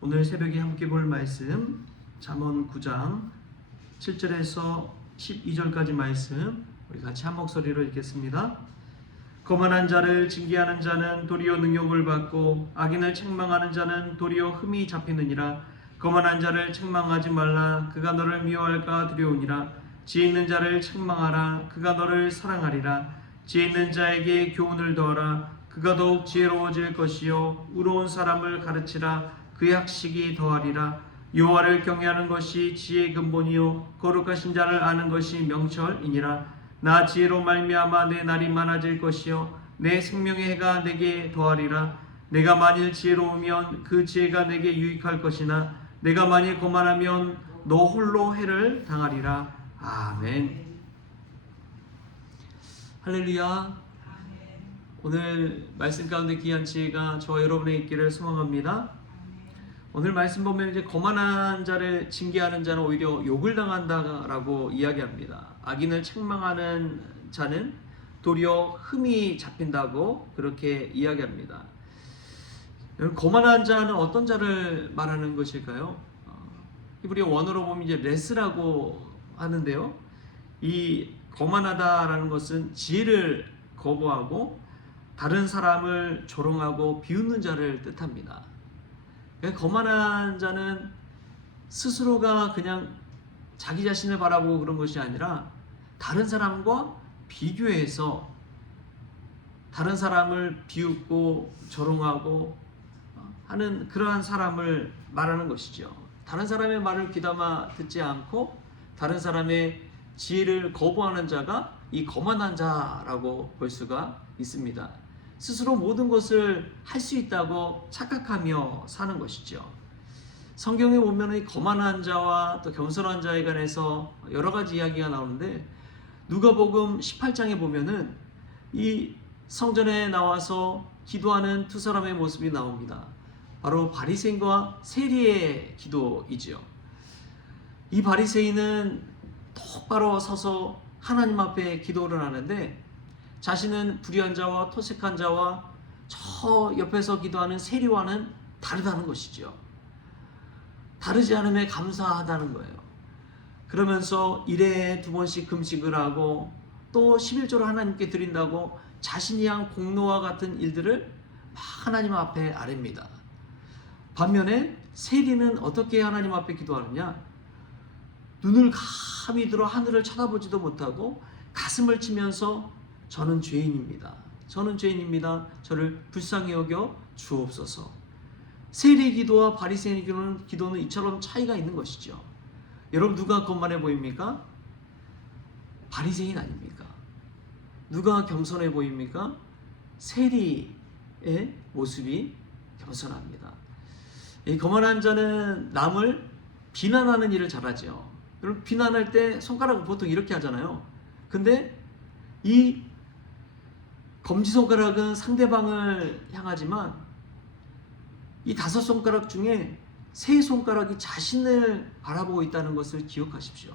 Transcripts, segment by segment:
오늘 새벽에 함께 볼 말씀 잠언 9장 7절에서 12절까지 말씀 우리 같이 한 목소리로 읽겠습니다. 거만한 자를 징계하는 자는 도리어 능욕을 받고 악인을 책망하는 자는 도리어 흠이 잡히느니라. 거만한 자를 책망하지 말라. 그가 너를 미워할까 두려우니라. 지혜 있는 자를 책망하라. 그가 너를 사랑하리라. 지혜 있는 자에게 교훈을 더하라. 그가 더욱 지혜로워질 것이요 의로운 사람을 가르치라. 그의 학식이 더하리라. 여호와를 경외하는 것이 지혜의 근본이요 거룩하신 자를 아는 것이 명철이니라. 나 지혜로 말미암아 내 날이 많아질 것이요 내 생명의 해가 내게 더하리라. 내가 만일 지혜로우면 그 지혜가 내게 유익할 것이나 내가 만일 거만하면 너 홀로 해를 당하리라. 아멘. 할렐루야. 오늘 말씀 가운데 귀한 지혜가 저와 여러분에 있기를 소망합니다. 오늘 말씀 보면 이제 거만한 자를 징계하는 자는 오히려 욕을 당한다라고 이야기합니다. 악인을 책망하는 자는 도리어 흠이 잡힌다고 그렇게 이야기합니다. 거만한 자는 어떤 자를 말하는 것일까요? 히브리 원어로 보면 이제 레스라고 하는데요. 이 거만하다라는 것은 지혜를 거부하고 다른 사람을 조롱하고 비웃는 자를 뜻합니다. 거만한 자는 스스로가 그냥 자기 자신을 바라보고 그런 것이 아니라 다른 사람과 비교해서 다른 사람을 비웃고 조롱하고 하는 그러한 사람을 말하는 것이죠. 다른 사람의 말을 귀담아 듣지 않고 다른 사람의 지혜를 거부하는 자가 이 거만한 자라고 볼 수가 있습니다. 스스로 모든 것을 할 수 있다고 착각하며 사는 것이죠. 성경에 보면 이 거만한 자와 또 겸손한 자에 관해서 여러 가지 이야기가 나오는데 누가복음 18장에 보면은 이 성전에 나와서 기도하는 두 사람의 모습이 나옵니다. 바로 바리새인과 세리의 기도이지요. 이 바리새인은 똑바로 서서 하나님 앞에 기도를 하는데 자신은 불의한 자와 토색한 자와 저 옆에서 기도하는 세리와는 다르다는 것이죠. 다르지 않음에 감사하다는 거예요. 그러면서 일에 2번씩 금식을 하고 또 11조를 하나님께 드린다고 자신이 한 공로와 같은 일들을 막 하나님 앞에 아뢰입니다. 반면에 세리는 어떻게 하나님 앞에 기도하느냐? 눈을 감히 들어 하늘을 쳐다보지도 못하고 가슴을 치면서 저는 죄인입니다. 저는 죄인입니다. 저를 불쌍히 여겨 주옵소서. 세리 기도와 바리새인 기도는 이처럼 차이가 있는 것이죠. 여러분 누가 거만해 보입니까? 바리새인 아닙니까? 누가 겸손해 보입니까? 세리의 모습이 겸손합니다. 이 거만한 자는 남을 비난하는 일을 잘하죠. 여러분 비난할 때 손가락을 보통 이렇게 하잖아요. 근데 이 검지손가락은 상대방을 향하지만 이 5손가락 중에 3손가락이 자신을 바라보고 있다는 것을 기억하십시오.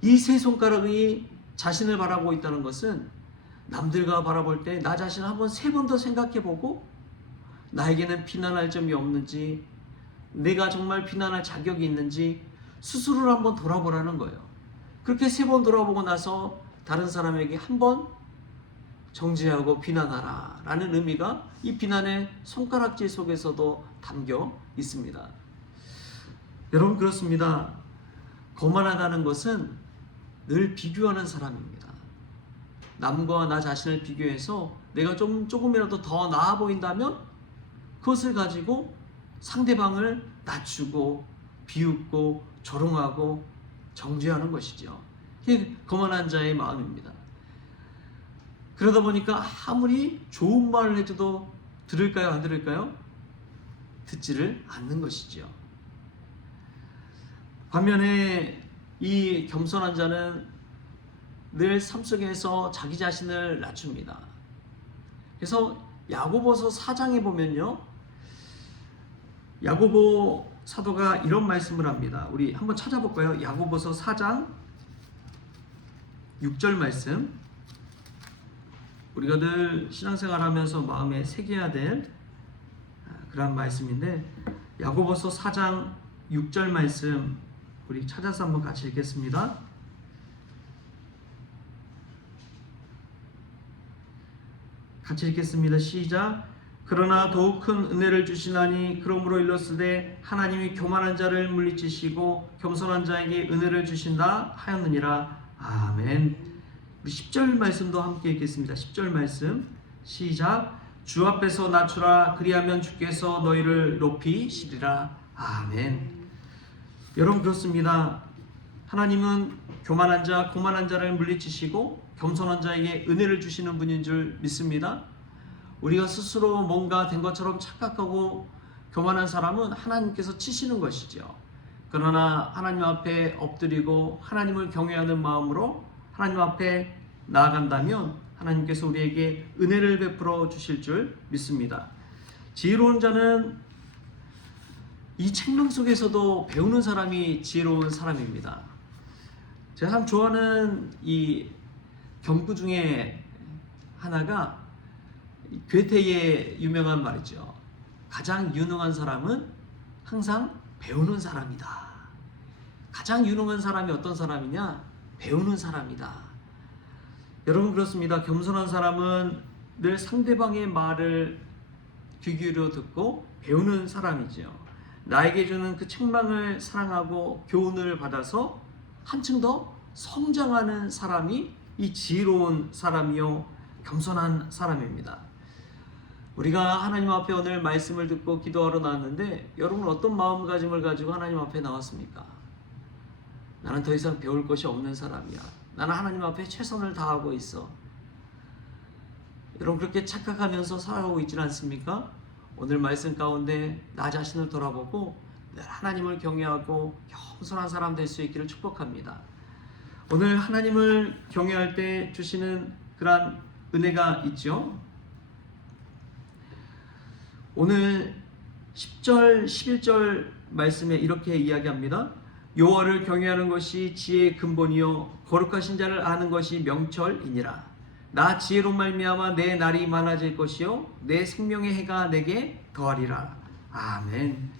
이 3손가락이 자신을 바라보고 있다는 것은 남들과 바라볼 때 나 자신을 한번 3번 더 생각해보고 나에게는 비난할 점이 없는지 내가 정말 비난할 자격이 있는지 스스로를 한번 돌아보라는 거예요. 그렇게 3번 돌아보고 나서 다른 사람에게 한번 정죄하고 비난하라 라는 의미가 이 비난의 손가락질 속에서도 담겨 있습니다. 여러분 그렇습니다. 거만하다는 것은 늘 비교하는 사람입니다. 남과 나 자신을 비교해서 내가 조금이라도 더 나아 보인다면 그것을 가지고 상대방을 낮추고 비웃고 조롱하고 정죄하는 것이죠. 이게 거만한 자의 마음입니다. 그러다 보니까 아무리 좋은 말을 해줘도 들을까요? 안 들을까요? 듣지를 않는 것이죠. 반면에 이 겸손한 자는 늘 삶 속에서 자기 자신을 낮춥니다. 그래서 야고보서 4장에 보면요. 야고보 사도가 이런 말씀을 합니다. 우리 한번 찾아볼까요? 야고보서 4장 6절 말씀. 우리가 늘 신앙생활하면서 마음에 새겨야 될 그런 말씀인데 야고보서 4장 6절 말씀 우리 찾아서 한번 같이 읽겠습니다. 같이 읽겠습니다. 시작. 그러나 더욱 큰 은혜를 주시나니 그러므로 일렀으되 하나님이 교만한 자를 물리치시고 겸손한 자에게 은혜를 주신다 하였느니라. 아멘. 우리 10절 말씀도 함께 읽겠습니다. 10절 말씀 시작. 주 앞에서 낮추라 그리하면 주께서 너희를 높이시리라. 아멘. 여러분 그렇습니다. 하나님은 교만한 자, 고만한 자를 물리치시고 겸손한 자에게 은혜를 주시는 분인 줄 믿습니다. 우리가 스스로 뭔가 된 것처럼 착각하고 교만한 사람은 하나님께서 치시는 것이죠. 그러나 하나님 앞에 엎드리고 하나님을 경외하는 마음으로 하나님 앞에 나아간다면 하나님께서 우리에게 은혜를 베풀어 주실 줄 믿습니다. 지혜로운 자는 이 책망 속에서도 배우는 사람이 지혜로운 사람입니다. 제가 참 좋아하는 이 경구 중에 하나가 괴테의 유명한 말이죠. 가장 유능한 사람은 항상 배우는 사람이다. 가장 유능한 사람이 어떤 사람이냐? 배우는 사람이다. 여러분 그렇습니다. 겸손한 사람은 늘 상대방의 말을 귀 기울여 듣고 배우는 사람이죠. 나에게 주는 그 책망을 사랑하고 교훈을 받아서 한층 더 성장하는 사람이 이 지혜로운 사람이요 겸손한 사람입니다. 우리가 하나님 앞에 오늘 말씀을 듣고 기도하러 나왔는데 여러분 어떤 마음가짐을 가지고 하나님 앞에 나왔습니까? 나는 더 이상 배울 것이 없는 사람이야. 나는 하나님 앞에 최선을 다하고 있어. 여러분 그렇게 착각하면서 살아가고 있지는 않습니까? 오늘 말씀 가운데 나 자신을 돌아보고 늘 하나님을 경외하고 겸손한 사람 될 수 있기를 축복합니다. 오늘 하나님을 경외할 때 주시는 그러한 은혜가 있죠. 오늘 10절, 11절 말씀에 이렇게 이야기합니다. 여호와를 경외하는 것이 지혜의 근본이요 거룩하신 자를 아는 것이 명철이니라. 나 지혜로 말미암아 내 날이 많아질 것이요 내 생명의 해가 내게 더하리라. 아멘.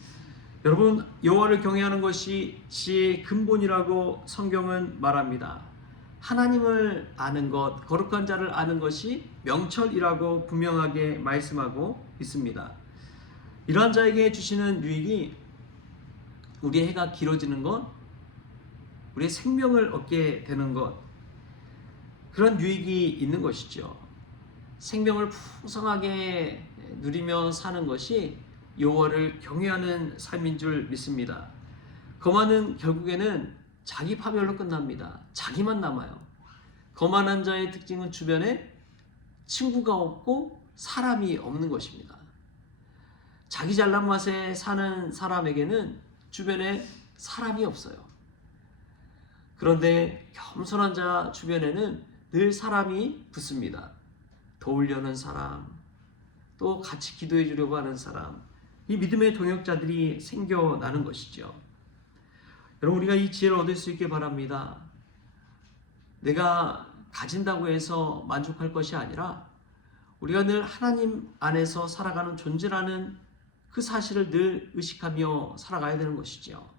여러분 여호와를 경외하는 것이 지혜의 근본이라고 성경은 말합니다. 하나님을 아는 것, 거룩한 자를 아는 것이 명철이라고 분명하게 말씀하고 있습니다. 이러한 자에게 주시는 유익이 우리의 해가 길어지는 것, 우리의 생명을 얻게 되는 것, 그런 유익이 있는 것이죠. 생명을 풍성하게 누리며 사는 것이 여호와를 경외하는 삶인 줄 믿습니다. 거만은 결국에는 자기 파멸로 끝납니다. 자기만 남아요. 거만한 자의 특징은 주변에 친구가 없고 사람이 없는 것입니다. 자기 잘난 맛에 사는 사람에게는 주변에 사람이 없어요. 그런데 겸손한 자 주변에는 늘 사람이 붙습니다. 도우려는 사람, 또 같이 기도해 주려고 하는 사람, 이 믿음의 동역자들이 생겨나는 것이죠. 여러분 우리가 이 지혜를 얻을 수 있게 바랍니다. 내가 가진다고 해서 만족할 것이 아니라 우리가 늘 하나님 안에서 살아가는 존재라는 그 사실을 늘 의식하며 살아가야 되는 것이죠.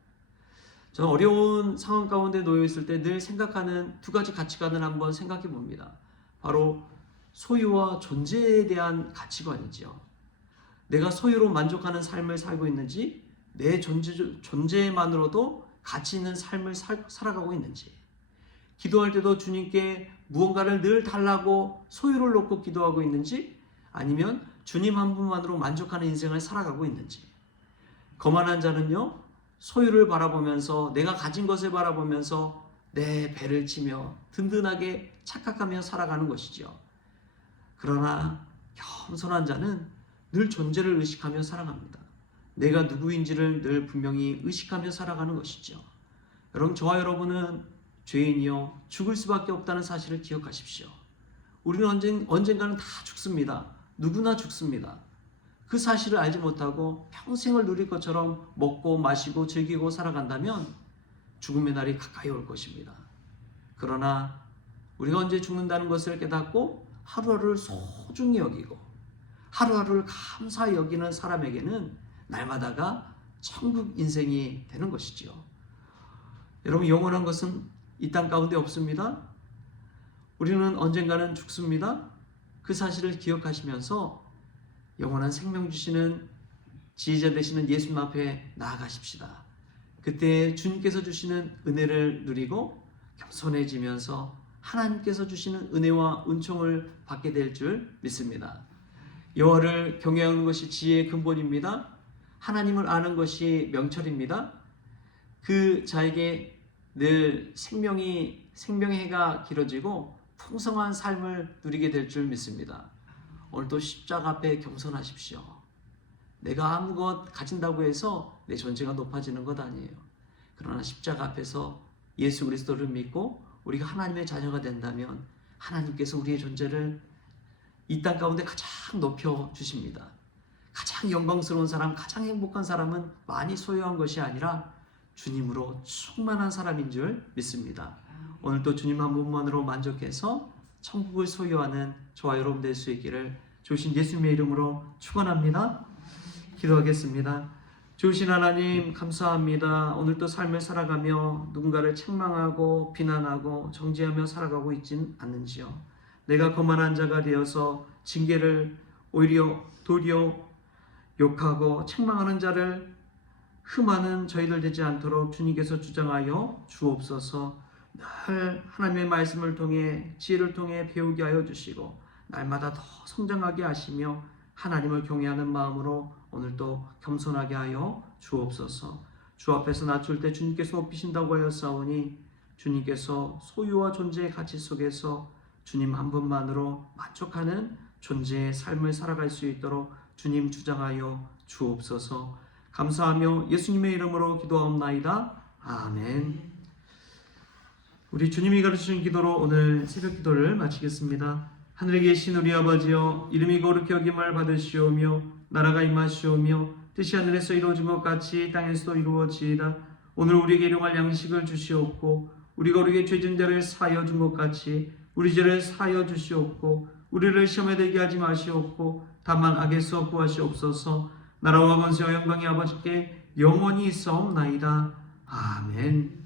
저는 어려운 상황 가운데 놓여 있을 때 늘 생각하는 두 가지 가치관을 한번 생각해 봅니다. 바로 소유와 존재에 대한 가치관이죠. 내가 소유로 만족하는 삶을 살고 있는지, 내 존재만으로도 가치 있는 삶을 살아가고 있는지, 기도할 때도 주님께 무언가를 늘 달라고 소유를 놓고 기도하고 있는지, 아니면 주님 한 분만으로 만족하는 인생을 살아가고 있는지. 거만한 자는요, 소유를 바라보면서 내가 가진 것을 바라보면서 내 배를 치며 든든하게 착각하며 살아가는 것이죠. 그러나 겸손한 자는 늘 존재를 의식하며 살아갑니다. 내가 누구인지를 늘 분명히 의식하며 살아가는 것이죠. 여러분 저와 여러분은 죄인이요 죽을 수밖에 없다는 사실을 기억하십시오. 우리는 언젠가는 다 죽습니다. 누구나 죽습니다. 그 사실을 알지 못하고 평생을 누릴 것처럼 먹고 마시고 즐기고 살아간다면 죽음의 날이 가까이 올 것입니다. 그러나 우리가 언제 죽는다는 것을 깨닫고 하루하루를 소중히 여기고 하루하루를 감사히 여기는 사람에게는 날마다가 천국 인생이 되는 것이지요. 여러분, 영원한 것은 이 땅 가운데 없습니다. 우리는 언젠가는 죽습니다. 그 사실을 기억하시면서 영원한 생명 주시는 지혜자 되시는 예수님 앞에 나아가십시다. 그때 주님께서 주시는 은혜를 누리고 겸손해지면서 하나님께서 주시는 은혜와 은총을 받게 될 줄 믿습니다. 여호와를 경외하는 것이 지혜의 근본입니다. 하나님을 아는 것이 명철입니다. 그 자에게 늘 생명의 해가 길어지고 풍성한 삶을 누리게 될 줄 믿습니다. 오늘도 십자가 앞에 겸손하십시오. 내가 아무것 가진다고 해서 내 존재가 높아지는 것 아니에요. 그러나 십자가 앞에서 예수 그리스도를 믿고 우리가 하나님의 자녀가 된다면 하나님께서 우리의 존재를 이 땅 가운데 가장 높여 주십니다. 가장 영광스러운 사람, 가장 행복한 사람은 많이 소유한 것이 아니라 주님으로 충만한 사람인 줄 믿습니다. 오늘도 주님 한 분만으로 만족해서 천국을 소유하는 저와 여러분 될 수 있기를 주신 예수님의 이름으로 축원합니다. 기도하겠습니다. 주신 하나님 감사합니다. 오늘도 삶을 살아가며 누군가를 책망하고 비난하고 정죄하며 살아가고 있진 않는지요. 내가 거만한 자가 되어서 징계를 도리어 욕하고 책망하는 자를 흠하는 저희들 되지 않도록 주님께서 주장하여 주옵소서. 늘 하나님의 말씀을 통해 지혜를 통해 배우게 하여 주시고 날마다 더 성장하게 하시며 하나님을 경외하는 마음으로 오늘도 겸손하게 하여 주옵소서. 주 앞에서 낮출 때 주님께서 높이신다고 하였사오니 주님께서 소유와 존재의 가치 속에서 주님 한 분만으로 만족하는 존재의 삶을 살아갈 수 있도록 주님 주장하여 주옵소서. 감사하며 예수님의 이름으로 기도하옵나이다. 아멘. 우리 주님이 가르치신 기도로 오늘 새벽 기도를 마치겠습니다. 하늘에 계신 우리 아버지여, 이름이 거룩히 여김을 받으시오며 나라가 임하시오며 뜻이 하늘에서 이루어진 것 같이 땅에서도 이루어지이다. 오늘 우리에게 일용할 양식을 주시옵고 우리가 우리에게 죄진 자를 사하여 준 것 같이 우리 죄를 사하여 주시옵고 우리를 시험에 들게 하지 마시옵고 다만 악에서 구하시옵소서. 나라와 권세와 영광이 아버지께 영원히 있사옵나이다. 아멘.